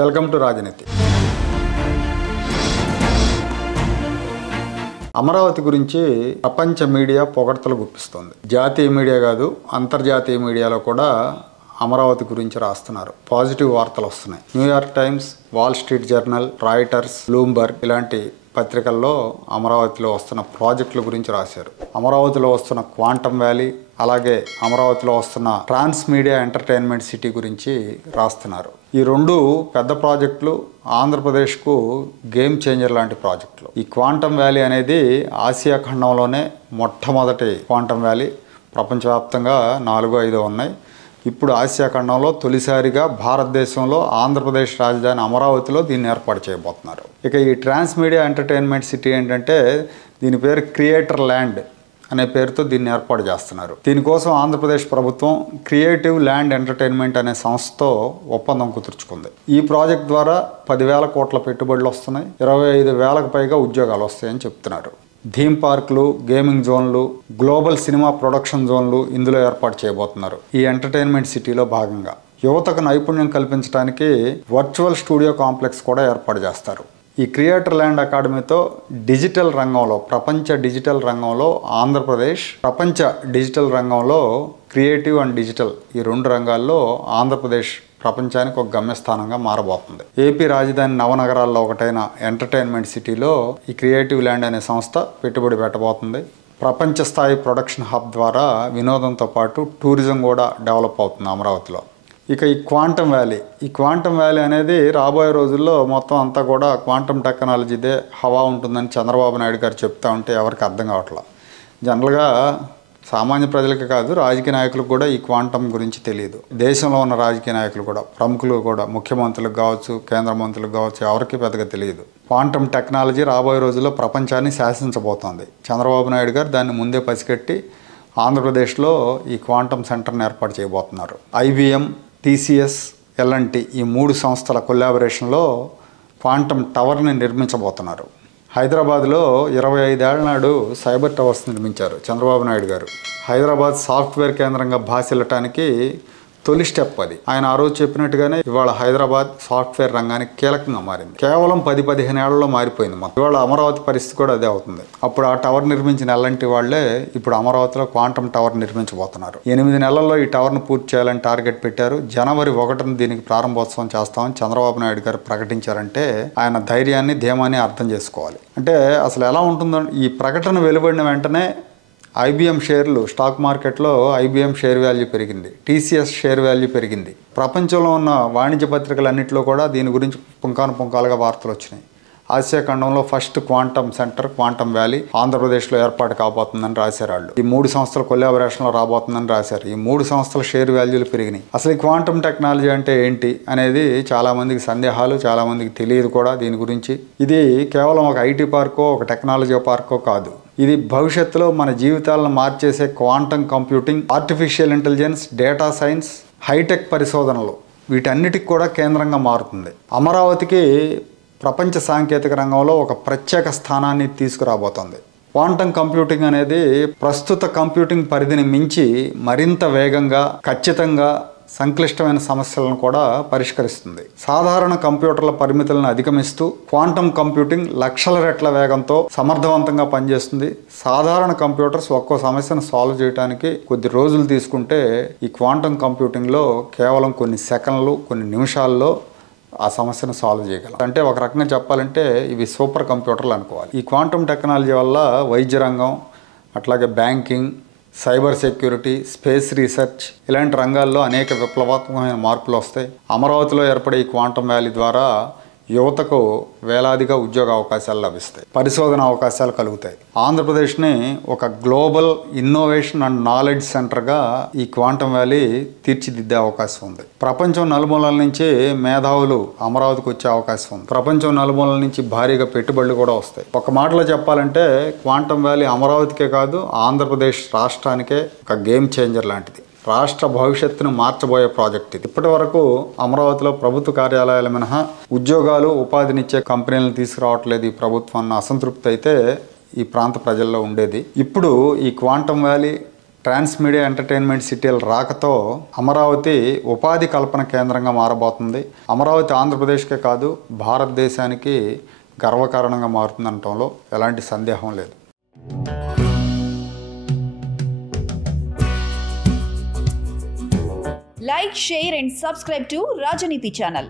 Welcome to రాజనీతి. అమరావతి గురించి ప్రపంచ మీడియా పొగడ్తలు గుప్పిస్తోంది. జాతీయ మీడియా కాదు, అంతర్జాతీయ మీడియాలో కూడా అమరావతి గురించి రాస్తున్నారు. పాజిటివ్ వార్తలు వస్తున్నాయి. New York times, wall street journal, Reuters, Bloomberg ఇలాంటి పత్రికల్లో అమరావతిలో వస్తున్న ప్రాజెక్టుల గురించి రాశారు. అమరావతిలో వస్తున్న క్వాంటమ్ వ్యాలీ, అలాగే అమరావతిలో వస్తున్న ట్రాన్స్ మీడియా ఎంటర్టైన్మెంట్ సిటీ గురించి రాస్తున్నారు. ఈ రెండు పెద్ద ప్రాజెక్టులు ఆంధ్రప్రదేశ్కు గేమ్ చేంజర్ లాంటి ప్రాజెక్టులు. ఈ క్వాంటమ్ వ్యాలీ అనేది ఆసియా ఖండంలోనే మొట్టమొదటి క్వాంటమ్ వ్యాలీ. ప్రపంచవ్యాప్తంగా 4-5 ఉన్నాయి. ఇప్పుడు ఆసియా ఖండంలో తొలిసారిగా భారతదేశంలో ఆంధ్రప్రదేశ్ రాజధాని అమరావతిలో దీన్ని ఏర్పాటు చేయబోతున్నారు. ఇక ఈ ట్రాన్స్ మీడియా ఎంటర్టైన్మెంట్ సిటీ ఏంటంటే దీని పేరు క్రియేటర్ ల్యాండ్ అనే పేరుతో దీన్ని ఏర్పాటు చేస్తున్నారు. దీనికోసం ఆంధ్రప్రదేశ్ ప్రభుత్వం క్రియేటివ్ ల్యాండ్ ఎంటర్టైన్మెంట్ అనే సంస్థతో ఒప్పందం కుదుర్చుకుంది. ఈ ప్రాజెక్ట్ ద్వారా 10,000 కోట్ల పెట్టుబడులు వస్తున్నాయి, 25,000కు పైగా ఉద్యోగాలు వస్తాయని చెప్తున్నారు. థీమ్ పార్కులు, గేమింగ్ జోన్లు, గ్లోబల్ సినిమా ప్రొడక్షన్ జోన్లు ఇందులో ఏర్పాటు చేయబోతున్నారు. ఈ ఎంటర్టైన్మెంట్ సిటీలో భాగంగా యువతకు నైపుణ్యం కల్పించడానికి వర్చువల్ స్టూడియో కాంప్లెక్స్ కూడా ఏర్పాటు చేస్తారు. ఈ క్రియేటర్ ల్యాండ్ అకాడమీతో డిజిటల్ రంగంలో, ప్రపంచ డిజిటల్ రంగంలో ఆంధ్రప్రదేశ్, ప్రపంచ డిజిటల్ రంగంలో క్రియేటివ్ అండ్ డిజిటల్ ఈ రెండు రంగాల్లో ఆంధ్రప్రదేశ్ ప్రపంచానికి ఒక గమ్యస్థానంగా మారబోతుంది. ఏపీ రాజధాని నవనగరాల్లో ఒకటైన ఎంటర్టైన్మెంట్ సిటీలో ఈ క్రియేటివ్ ల్యాండ్ అనే సంస్థ పెట్టుబడి పెట్టబోతుంది. ప్రపంచ స్థాయి ప్రొడక్షన్ హబ్ ద్వారా వినోదంతో పాటు టూరిజం కూడా డెవలప్ అవుతుంది అమరావతిలో. ఇక ఈ క్వాంటమ్ వ్యాలీ అనేది రాబోయే రోజుల్లో మొత్తం అంతా కూడా క్వాంటమ్ టెక్నాలజీదే హవా ఉంటుందని చంద్రబాబు నాయుడు గారు చెప్తా ఉంటే ఎవరికి అర్థం కావట్లా. జనరల్గా సామాన్య ప్రజలకు కాదు, రాజకీయ నాయకులకు కూడా ఈ క్వాంటమ్ గురించి తెలియదు. దేశంలో ఉన్న రాజకీయ నాయకులు కూడా, ప్రముఖులు కూడా, ముఖ్యమంత్రులకు కావచ్చు, కేంద్ర మంత్రులకు కావచ్చు, ఎవరికి పెద్దగా తెలియదు. క్వాంటమ్ టెక్నాలజీ రాబోయే రోజుల్లో ప్రపంచాన్ని శాసించబోతోంది. చంద్రబాబు నాయుడు గారు దాన్ని ముందే పసిగట్టి ఆంధ్రప్రదేశ్లో ఈ క్వాంటమ్ సెంటర్ని ఏర్పాటు చేయబోతున్నారు. IBM, TCS, L&T ఈ 3 సంస్థల కొలాబరేషన్లో క్వాంటమ్ టవర్ని నిర్మించబోతున్నారు. హైదరాబాద్లో 25 ఏళ్ల నాడు సైబర్ టవర్స్ నిర్మించారు చంద్రబాబు నాయుడు గారు. హైదరాబాద్ సాఫ్ట్వేర్ కేంద్రంగా భాసిల్లటానికి తొలి స్టెప్ అది. ఆయన ఆ రోజు చెప్పినట్టుగానే ఇవాళ హైదరాబాద్ సాఫ్ట్వేర్ రంగానికి కీలకంగా మారింది. కేవలం 10-15 ఏళ్లలో మారిపోయింది మొత్తం. ఇవాళ అమరావతి పరిస్థితి కూడా అదే అవుతుంది. అప్పుడు ఆ టవర్ నిర్మించిన L&T వాళ్లే ఇప్పుడు అమరావతిలో క్వాంటమ్ టవర్ నిర్మించబోతున్నారు. 8 నెలల్లో ఈ టవర్ను పూర్తి చేయాలని టార్గెట్ పెట్టారు. జనవరి 1న దీనికి ప్రారంభోత్సవం చేస్తామని చంద్రబాబు నాయుడు గారు ప్రకటించారంటే ఆయన ధైర్యాన్ని, ధీమాన్ని అర్థం చేసుకోవాలి. అంటే అసలు ఎలా ఉంటుందో, ఈ ప్రకటన వెలువడిన వెంటనే IBM షేర్లు స్టాక్ మార్కెట్లో IBM షేర్ వాల్యూ పెరిగింది, TCS షేర్ వాల్యూ పెరిగింది. ప్రపంచంలో ఉన్న వాణిజ్య పత్రికలన్నింటిలో కూడా దీని గురించి పుంకానుపుంకాలుగా వార్తలు వచ్చినాయి. ఆసియా ఖండంలో first quantum centre, quantum valley ఆంధ్రప్రదేశ్లో ఏర్పాటు కాబోతుందని రాశారు వాళ్ళు. ఈ 3 సంస్థల కొలాబరేషన్లో రాబోతుందని రాశారు. ఈ 3 సంస్థల షేర్ వాల్యూలు పెరిగినాయి. అసలు ఈ క్వాంటమ్ టెక్నాలజీ అంటే ఏంటి అనేది చాలామందికి సందేహాలు, చాలామందికి తెలియదు కూడా దీని గురించి. ఇది కేవలం ఒక IT పార్కో, ఒక టెక్నాలజీ పార్కో కాదు. ఇది భవిష్యత్తులో మన జీవితాలను మార్చేసే quantum computing, artificial intelligence, data science, hitech పరిశోధనలు వీటన్నిటికి కూడా కేంద్రంగా మారుతుంది. అమరావతికి ప్రపంచ సాంకేతిక రంగంలో ఒక ప్రత్యేక స్థానాన్ని తీసుకురాబోతోంది. క్వాంటమ్ కంప్యూటింగ్ అనేది ప్రస్తుత కంప్యూటింగ్ పరిధిని మించి మరింత వేగంగా, ఖచ్చితంగా సంక్లిష్టమైన సమస్యలను కూడా పరిష్కరిస్తుంది. సాధారణ కంప్యూటర్ల పరిమితులను అధిగమిస్తూ క్వాంటమ్ కంప్యూటింగ్ లక్షల రెట్ల వేగంతో సమర్థవంతంగా పనిచేస్తుంది. సాధారణ కంప్యూటర్స్ ఒక్కో సమస్యను సాల్వ్ చేయడానికి కొద్ది రోజులు తీసుకుంటే ఈ క్వాంటమ్ కంప్యూటింగ్లో కేవలం కొన్ని సెకన్లు, కొన్ని నిమిషాల్లో ఆ సమస్యను సాల్వ్ చేయగలం. అంటే ఒక రకంగా చెప్పాలంటే ఇవి సూపర్ కంప్యూటర్లు అనుకోవాలి. ఈ క్వాంటమ్ టెక్నాలజీ వల్ల వైద్య రంగం, అట్లాగే banking, cyber security, space research ఇలాంటి రంగాల్లో అనేక విప్లవాత్మకమైన మార్పులు వస్తాయి. అమరావతిలో ఏర్పడే ఈ క్వాంటమ్ వ్యాలీ ద్వారా యువతకు వేలాదిగా ఉద్యోగ అవకాశాలు లభిస్తాయి, పరిశోధన అవకాశాలు కలుగుతాయి. ఆంధ్రప్రదేశ్ని ఒక గ్లోబల్ ఇన్నోవేషన్ అండ్ నాలెడ్జ్ సెంటర్గా ఈ క్వాంటమ్ వ్యాలీ తీర్చిదిద్దే అవకాశం ఉంది. ప్రపంచం నలుమూలల నుంచి మేధావులు అమరావతికి వచ్చే అవకాశం ఉంది. ప్రపంచం నలుమూలల నుంచి భారీగా పెట్టుబడులు కూడా వస్తాయి. ఒక మాటలో చెప్పాలంటే క్వాంటమ్ వ్యాలీ అమరావతికే కాదు, ఆంధ్రప్రదేశ్ రాష్ట్రానికే ఒక గేమ్ చేంజర్ లాంటిది. రాష్ట్ర భవిష్యత్తును మార్చబోయే ప్రాజెక్ట్ ఇది. ఇప్పటి వరకు అమరావతిలో ప్రభుత్వ కార్యాలయాల మినహా ఉద్యోగాలు, ఉపాధినిచ్చే కంపెనీలను తీసుకురావట్లేదు ఈ ప్రభుత్వం అన్న అసంతృప్తి అయితే ఈ ప్రాంత ప్రజల్లో ఉండేది. ఇప్పుడు ఈ క్వాంటమ్ వ్యాలీ ట్రాన్స్ మీడియా ఎంటర్టైన్మెంట్ సిటీల రాకతో అమరావతి ఉపాధి కల్పన కేంద్రంగా మారబోతుంది. అమరావతి ఆంధ్రప్రదేశ్కే కాదు భారతదేశానికి గర్వకారణంగా మారుతుందనటంలో ఎలాంటి సందేహం లేదు. Like, share and subscribe to Rajaniti channel.